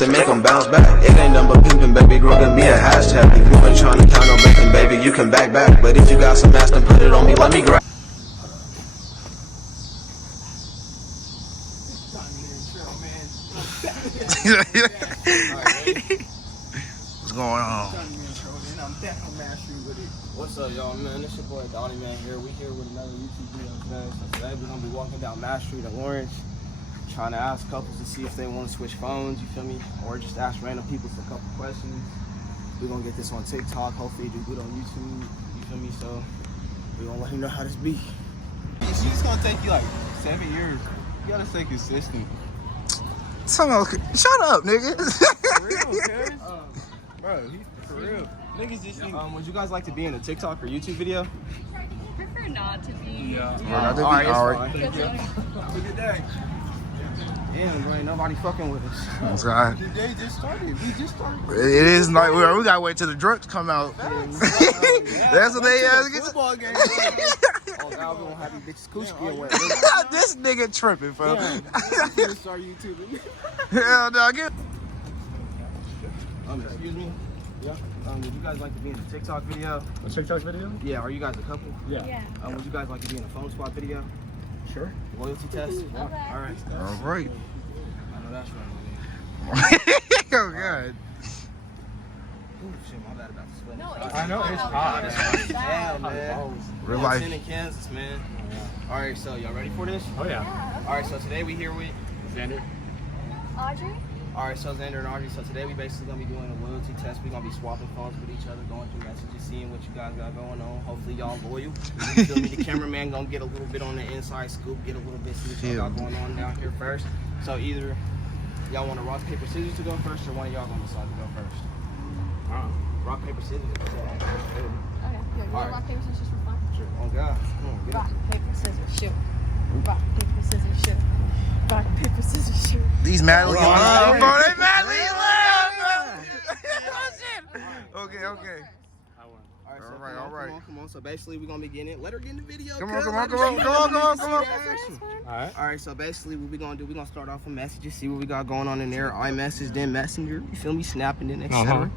hits and make them bounce back. It ain't nothing but pimpin', baby, girl, give me a hashtag. If you ain't tryna count no bacon, baby, you can back. But if you got some ass, then put it on me, let me grab. What's going on? What's up, y'all, man? It's your boy Donnie, man, here. We here with another YouTube video today. So today we're gonna be walking down Mass Street in Lawrence, trying to ask couples to see if they want to switch phones, you feel me? Or just ask random people for a couple questions. We're gonna get this on TikTok, hopefully do good on YouTube, you feel me? So we're gonna let him know how this be. It's just gonna take you like 7 years. You gotta stay consistent. Shut up, nigga. For real, cuz. Bro, he's for real. Niggas just think. Would you guys like to be in a TikTok or YouTube video? Prefer not to be. Yeah. Alright. Thank you. Have a good day. Damn, bro, ain't nobody fucking with us. That's right. The day just started. We just started. It is like we gotta wait till the drunks come out. That's what they ask. Football game. Oh, God, we gonna have you bitches coochie and wet. This nigga tripping, bro. Yeah, I'm gonna start YouTubing. Hell no, get. Excuse me? Yeah. Would you guys like to be in a TikTok video? A TikTok video? Yeah, are you guys a couple? Yeah. Would you guys like to be in a phone swap video? Sure. Loyalty test? Okay. All right. All right. I know that's right. Oh god. Ooh, shit, my bad about the sweat. No, it's I know it's hot. Damn, man. Real Yeah, life. it's in Kansas, man. All right, so y'all ready for this? Oh yeah. All right, so today we here with Xander. Audrey? All right, so Xander and Audrey. So today we basically gonna be doing a loyalty test. We're gonna be swapping phones with each other, going through messages, seeing what you guys got going on. Hopefully y'all loyal. You feel me? The cameraman gonna get a little bit on the inside scoop, get a little bit see what y'all got going on down here first. So either y'all want to rock paper scissors to go first, or one of y'all gonna decide to go first. Rock paper scissors. Okay. Yeah, All right. rock, paper, scissors for fun. Sure. Oh God. Come on, get Rock, it. paper, scissors, shoot. Rock, paper, scissors, shoot. Rock, paper, scissors, shoot. These madly in love, bro. They madly in love, bro. Okay. All right, so All right. Come on. So basically, we're gonna be getting it. Let her get in the video. Come cuz. on. Let her Come get in on. the video. Alright. All right, so basically what we're gonna do, we're gonna start off with messages, see what we got going on in there. iMessage, then Messenger, you feel me, snapping, then etc.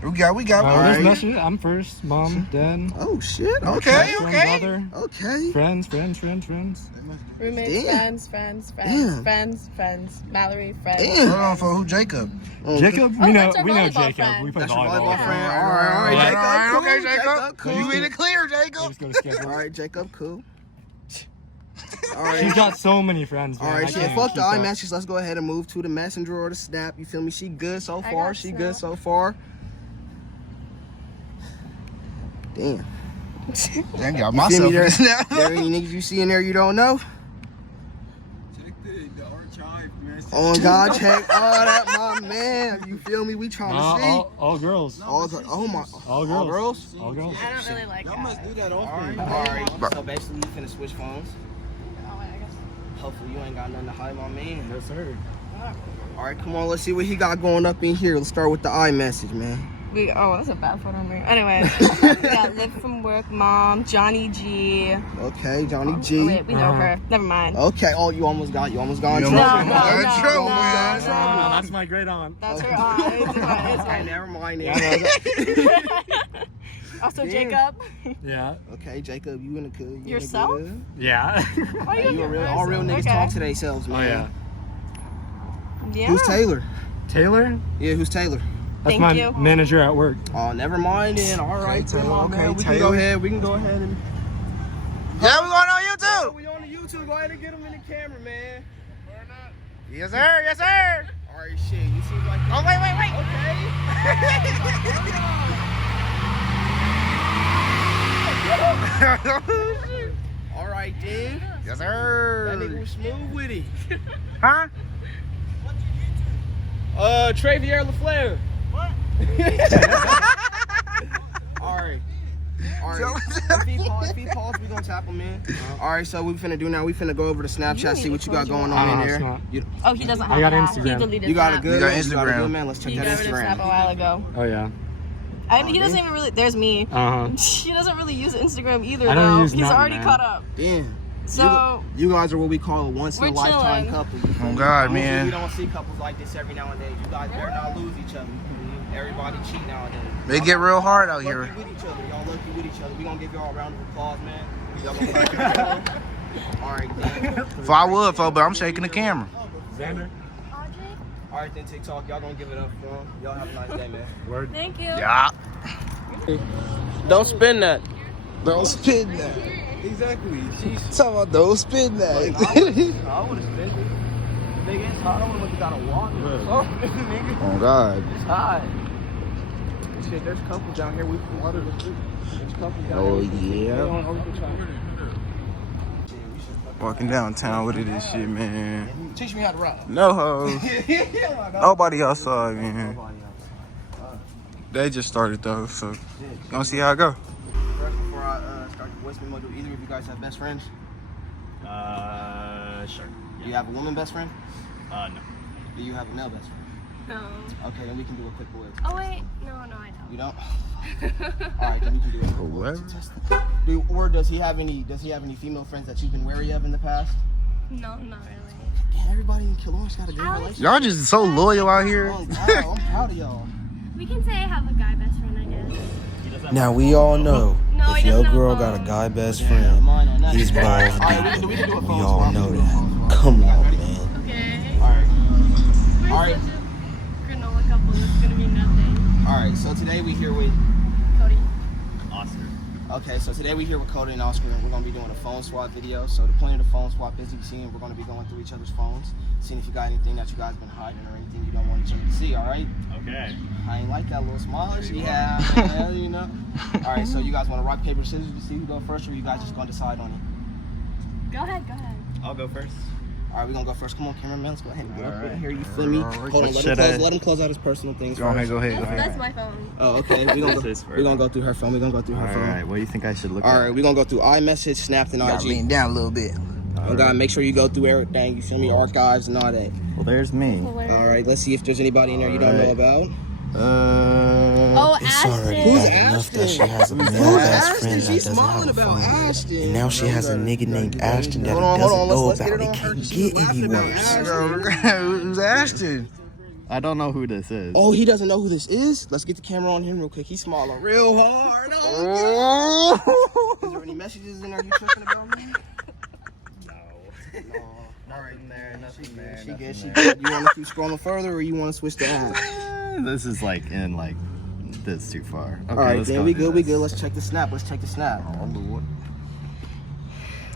We got. Alright. I'm first, mom, dad, Oh shit, Okay. brother, okay. friends. Roommates, Damn. friends. Mallory, friends. Damn. Hold on for who? Jacob. Jacob, Oh, we know that's our volleyball Jacob. friend. We play That's your volleyball. volleyball friend. Yeah. All right, Yeah. Jacob, Alright, cool. okay, Jacob. cool. You in the clear, Jacob. Let's go to skip. All right, Jacob, cool. All She's right. got so many friends. All Man. right, I shit. can't Fuck the keep up. iMessage. Let's go ahead and move to the Messenger or the Snap. You feel me? She good so I far. got She Snap. good so far. Damn. Damn, got You feel myself me in there? this now. There any niggas you see in there you don't know? Check the archive, man. Oh God, check. Oh, that my man. You feel me? We trying to see. All girls. Oh my. All girls. All girls? All girls. I don't really like Y'all that. must do that All often. right. All right. So basically, you finna switch phones. Oh, wait, I guess. Hopefully, you ain't got nothing to hide, my man. Yes, sir. All right, come on. Let's see what he got going up in here. Let's start with the iMessage, man. That's a bad photo on me. Anyways, we got Live from Work, Mom, Johnny G. Okay, Johnny Oh, G. wait, we know her. Never mind. Okay. Oh, you almost got in No, trouble. no, That's my great aunt. That's her aunt. It's Okay, fine. never mind. Yeah, Then. Also, Damn. Jacob. Yeah. Okay, Jacob, you in the good? You Yourself? In the good? Yeah. Why Hey, you a real, all real niggas Okay. talk to themselves, Oh man. yeah. Yeah. Who's Taylor? Taylor? Yeah, who's Taylor? That's Thank my you. manager at work. Oh, never mind then. All right, Taylor, come on, okay, man. We can Taylor. go ahead. We can go ahead and. Yeah, we going on YouTube. We on the YouTube. Go ahead and get him in the camera, man. Yes, sir. Yes, sir. All right, shit. You seem like. Oh, wait. Okay. All right, then. Yes, That nigga sir. was smooth with it. Huh? Travier LaFleur. What? All right. If he calls, we gonna tap him in. All right, so what we finna do now? We finna go over to Snapchat, see what you got going on in there. Snap. You, Oh, he doesn't have I got that. Instagram. He deleted you got a Snap. good. You got You got a Instagram. good man. Let's check He that got rid of Snap a Instagram. while ago. Oh yeah. He doesn't even really. There's me. Uh huh. He doesn't really use Instagram either. I don't though. use He's nothing, already man. caught up. Damn. So you guys are what we call a once in a We're lifetime chilling. couple. You feel Oh me? God, Usually man. We don't see couples like this every now and then. You guys better not lose each other. Everybody cheat nowadays. They get real hard out Lucky here. with each other. Y'all lucky with each other. We gonna give y'all a round of applause, man. Y'all gonna clap your hands. All right, then. If I would, but I'm shaking the camera. Xander. All right, then TikTok. Y'all gonna give it up for them. Y'all have a nice day, man. Word. thank you. Yeah. Don't spin that. Don't spin that. Exactly. She's Talking about don't spin I that. would have spent it. Nigga, it's hot. I don't want to gotta walk. Nigga, Oh God. it's hot. Shit, there's couples down here. We can water the street. There's couples down Oh here. yeah. Yeah, Walking downtown with it, this shit, man. Teach me how to ride. No hoes. Nobody outside, man. They just started though, so gonna see how it go. First, before I start the voice memo, do either of you guys have best friends? Sure. Do you have a woman best friend? No. Do you have a male best friend? No. Okay, then we can do a quick voice. Oh wait, no, I don't. You don't? All right, then we can do a quick Whoever. voice. Or does he have any female friends that you've been wary of in the past? No, not really. Damn, everybody in Kilauea's got a good Alex. relationship. Y'all just so loyal out here. Oh, wow, I'm proud of y'all. We can say I have a guy best friend, I guess. Now we all know No, if he your doesn't girl have got a a- guy best Yeah, friend, mine on that. he's balls All right, deep. we can do a We phone all swap. know We can do a phone that. swap. Come Y'all on, ready? man. Okay. All right. We're All right. such a granola couple. It's gonna be nothing. All right. So today we here with. Cody. Oscar. Okay, so today we're here with Cody and Oscar, and we're gonna be doing a phone swap video. So the point of the phone swap is, you see, we're gonna be going through each other's phones, seeing if you got anything that you guys been hiding or anything you don't want each other to see. All right? Okay. I ain't like that little smile she had, man, you know. All right, so you guys want to rock paper scissors to see who go first, or you guys just gonna decide on it? Go ahead. I'll go first. All right, we're gonna go first. Come on, cameraman, let's go ahead and get up All right. here. You feel me? Hold on, let him close out his personal things. Go ahead, first. go ahead, go That's, ahead. that's my phone. Oh, okay. We're gonna go through her phone. We're gonna go through her phone. What do you think I should look All right, we're gonna go through iMessage, Snap, and Gotta IG. lean down a little bit. You gotta make sure you go through everything. You feel me? Archives and all that. Well, there's me. All right, let's see if there's anybody in there you don't know about. Oh, It's already Ashton. Who's bad enough that she Ashton? has a male Who's best Ashton? friend that She's doesn't smiling have a about phone. Ashton. And now she has a nigga named Ashton that Hold on, doesn't know let's get about. it It on her. can't She's get any laughing at worse. Ashton. Who's Ashton? I don't know who this is. Oh, he doesn't know who this is? Let's get the camera on him real quick. He's smiling real hard. Oh. Is there any messages in there you tripping about, man? No. Not right in there. Nothing there. She good, she good. You want to keep scrolling further, or you want to switch the app? This is this too far. Okay, All right, let's then go we do good, we this. good. Let's check the snap. Let's check the snap. Oh, Lord.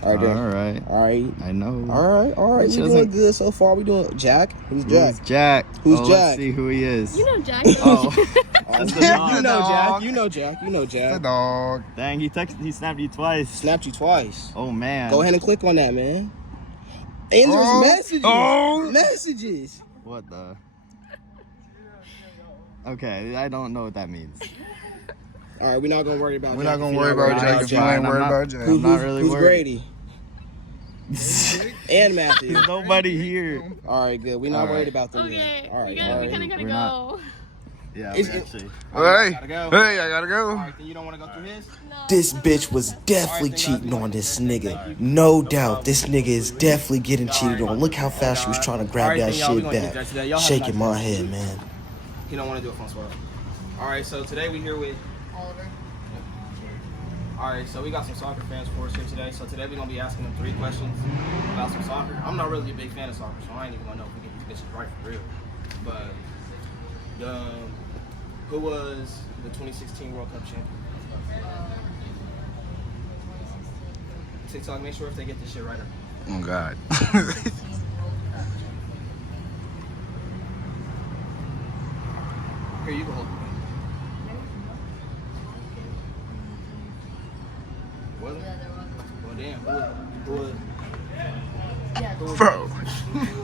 All right, then. All right. All right. I know. All right. She We doing doesn't- good so far. We doing Jack. Who's Jack? Who's Jack? Who's oh, Jack? Let's see who he is. You know Jack. Oh, that's the dog. You know Jack. dog. You know Jack. You know The Jack. dog. Dang, he snapped you twice. Snapped you twice. Oh man. Go ahead and click on that, man. And there's Oh. messages. Oh. Messages. What the? Okay, I don't know what that means. All right, we're not gonna worry about. We're Jack not if gonna you're worry about worried Jack if you Jack. ain't worried about Jack. I'm not really who's worried. Grady? And Matthew. There's nobody here. All right, good. We're not All worried right. about them Okay. yet. All right, we all right. kind of gotta We're go. not- Yeah, Is we it- actually. Hey, Gotta go. hey, I gotta go. All right, then you don't want to go through his. This bitch was definitely cheating on this nigga. No doubt, this nigga is definitely getting cheated on. Look how fast she was trying to grab that shit back. Shaking my head, man. He don't want to do a phone swap. All right, so today we here with. Oliver. All right, so we got some soccer fans for us here today. So today we're gonna be asking them 3 questions about some soccer. I'm not really a big fan of soccer, so I ain't even gonna know if we get these bitches right for real. But who was the 2016 World Cup champion? TikTok, make sure if they get this shit right or not. Oh God. Here, you go hold it. Was it? Well, damn. Who was Bro,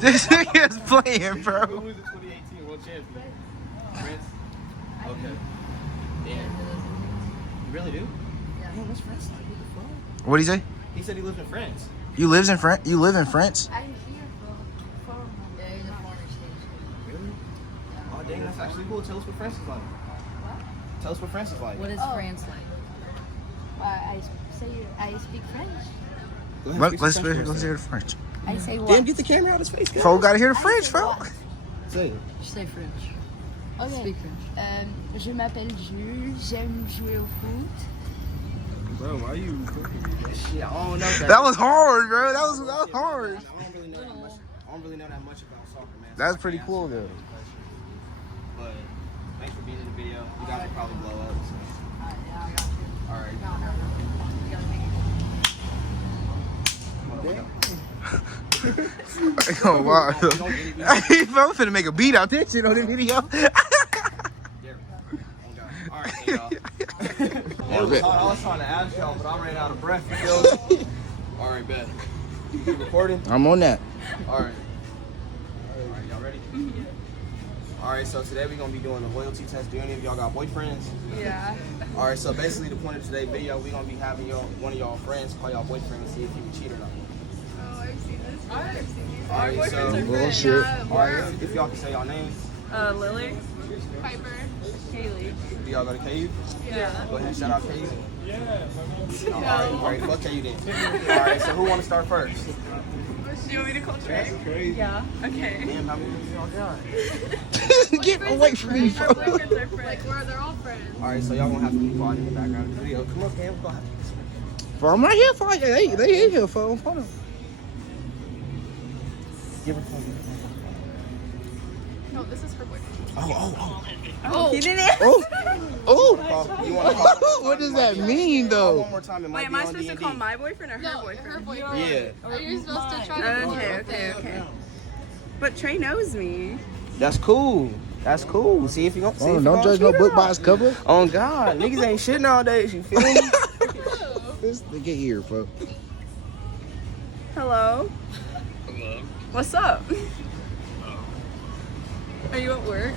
this nigga's playing, bro. Who was the 2018 World Champion? France? Okay. Damn. You really do? Damn, what's France like? What the fuck? What'd he say? He said he lived in France. You lives in France? You live in France? I'm here for yeah, he's a foreign exchange. Really? Oh, dang, that's actually cool. Tell us what France is like. Tell us what France is like. What is France like? I speak French. Go ahead, Let's hear the French. I say what? Damn, get the camera out of his face. Go. Fo gotta hear the I French, say fo. what? Say it. Je sais French. Okay. Speak French. Je m'appelle Jules. J'aime jouer au foot. Bro, why you? Shit, I don't know. That was hard, bro. That was hard. I don't really know that much about soccer, man. That's pretty cool, though. But thanks for being in the video. You guys will probably blow up. So. All right. Oh, wow. Hey, fo, finna make a beat out there shit on the video. All right, y'all. I was trying to ask y'all, but I ran out of breath. You feel me? All right, bet. You recording? I'm on that. All right. All right, y'all ready? All right, so today we're going to be doing a loyalty test. Do any of y'all got boyfriends? Yeah. All right, so basically the point of today's video, we're going to be having one of y'all friends call y'all boyfriend and see if he would cheat or not. Oh, I've seen this. I've seen these. All right, so, Bullshit. all right, if y'all can say y'all names. Lily. Piper. Haley. Do y'all go to KU? Yeah. Go ahead, shout out KU. All right, fuck KU then. All right, so who want to start first? Do you want me to call Trey? Yeah. Okay. Damn, how many of y'all got? Get away from me, fo. Our boyfriends are friends. Like, they're all friends. All right, so y'all gonna have to be quiet in the background of the video. Come on, Cam, we're gonna have to get some. Fo, I'm right here, fo. They in here, fo. Hold on. Give her phone. No, this is her boyfriend. Oh, He didn't. Oh, you want to call? what does that mean, though? One more time, it might Wait, be am I on supposed to D&D. call my boyfriend or her boyfriend? Her boyfriend. Yeah. Are you supposed to try to Okay. But Trey knows me. That's cool. That's cool. See if you gonna. See if you Don't gonna judge no cheat or book not. by its cover. Oh God, niggas ain't shit nowadays. You feel me? This nigga here, fo. Hello. Hello. What's up? Are you at work?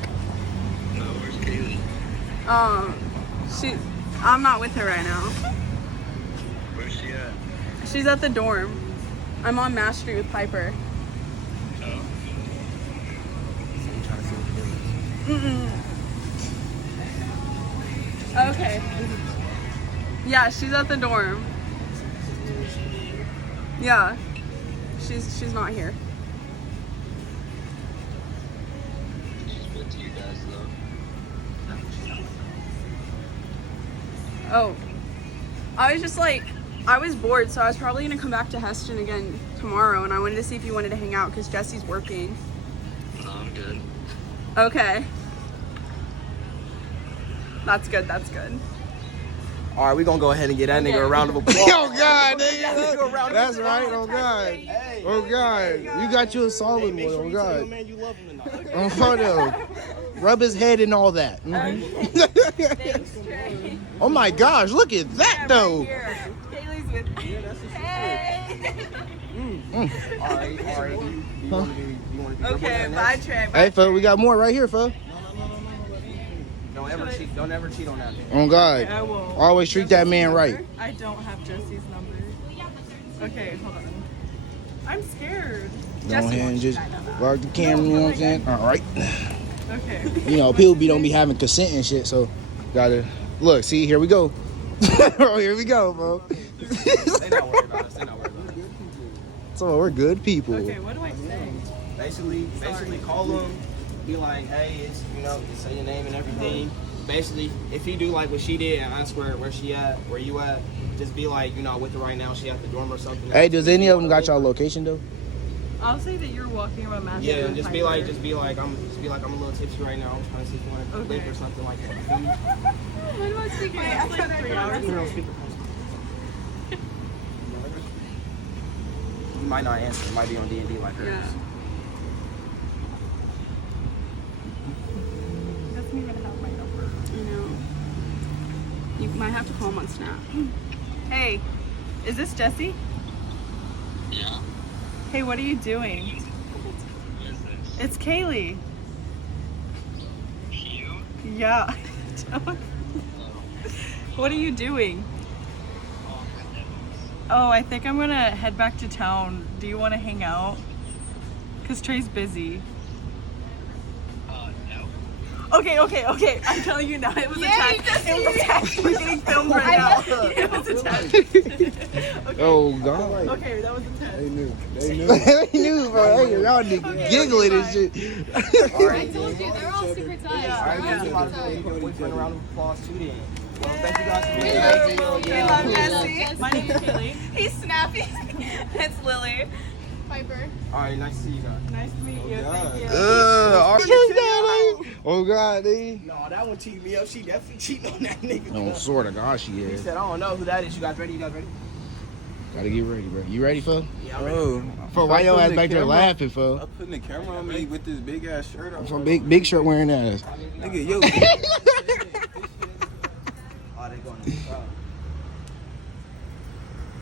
No, where's Kaylee? I'm not with her right now. Where's she at? She's at the dorm. I'm on Mass Street with Piper. Oh. Okay. Yeah, she's at the dorm. Yeah. She's not here. She's with you guys, though. Oh. I was just like, I was bored, so I was probably gonna come back to Heston again tomorrow, and I wanted to see if you wanted to hang out because Jesse's working. No, I'm good. Okay. That's good. All right, we gonna go ahead and get that nigga a round of applause. Oh God, nigga. That's right. Oh God. Oh God. You got you a solid one. Oh God. Man, you love him tonight. Oh photo. Rub his head and all that. Thanks, Trey. Oh my gosh, look at that though. Kaylee's with me. Hey. All right. You want to be Okay, bye, Trey. Hey, fo, we got more right here, fo. Don't ever cheat on that man. Oh God. I will. Always treat that man right. I don't have Jesse's number. Okay, hold on. I'm scared. Go ahead and just work the camera, you know what I'm saying? All right. Okay. You know, people don't be having consent and shit, so gotta look. See, here we go. Oh, here we go, bro. They not worried about us. So we're good people. Okay, what do I say? Basically call him. Be like, hey, it's say your name and everything. Basically, if he do like what she did and ask where she at, where you at, just be like, with her right now. She at the dorm or something. Hey, does any of them got y'all location though? I'll say that you're walking around Mass Yeah, Street just be like, I'm a little tipsy right now. I'm trying to see if you want to live or something like that. You feel me? When am I speaking? It's like 3 hours. Put it on speakerphone. You might not answer. It might be on D&D like hers. Yeah. Doesn't even have my number. You might have to call him on Snap. Hey, is this Jesse? Yeah? Hey, what are you doing? Who is this? It's Kaylee. You? Yeah. What are you doing? Oh, my heavens. Oh, I think I'm gonna head back to town. Do you want to hang out? Cause Trey's busy. No. Okay. I'm telling you now. It was a test. It was a test. We're getting filmed right now. It was a test. Okay. Oh God. Okay, that was a test. They knew, They knew, bro. Hey, y'all niggas giggling and shit. I told you, they're all super tight. Alright, we got a lot of boyfriend round of applause too then. Well, thank you guys for being here. Kayla, Nessie. My name is Kaylee. He's snappy. It's Lily. Piper. Alright, nice to see you guys. Nice to meet you. Thank you. Oh God, they. No, that one cheated me up. She definitely cheating on that nigga. No, sort of. God, she He is. said, I don't know who that is. You guys ready? Gotta get ready, bro. You ready, fo? Yeah, I'm ready. Bro, Fo, why your ass back there laughing, fo? I'm putting the camera on me with this big ass shirt on. Some big shirt wearing ass. Nigga, yo. Oh, they going to the crowd.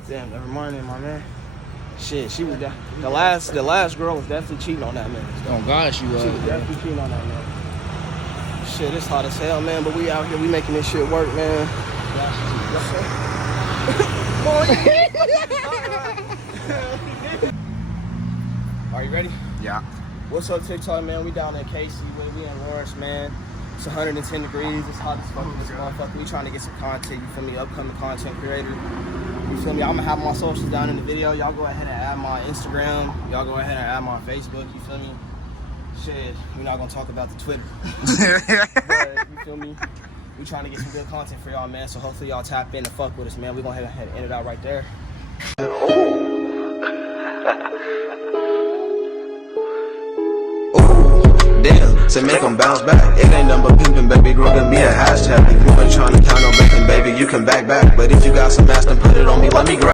Damn, never mind it, my man. Shit, she was the last girl was definitely cheating on that man. Oh God, she was. She was definitely cheating on that man. Shit, it's hot as hell, man. But we out here, we making this shit work, man. Are you ready? Yeah. What's up, TikTok, man? We down in Casey, we in Lawrence, man. It's 110 degrees. It's hot as fuck in this motherfucker. We trying to get some content, you feel me? Upcoming content creator. You feel me? I'm gonna have my socials down in the video. Y'all go ahead and add my Instagram. Y'all go ahead and add my Facebook. You feel me? Shit, we're not gonna talk about the Twitter. But you feel me? We trying to get some good content for y'all, man. So hopefully y'all tap in and fuck with us, man. We gonna go ahead and end it out right there. Damn, so make them bounce back. It ain't nothing but pimpin', baby. Girl, give me a hashtag. If you ain't tryna count on bacon, baby, you can back. But if you got some ass, then put it on me. Let me grab.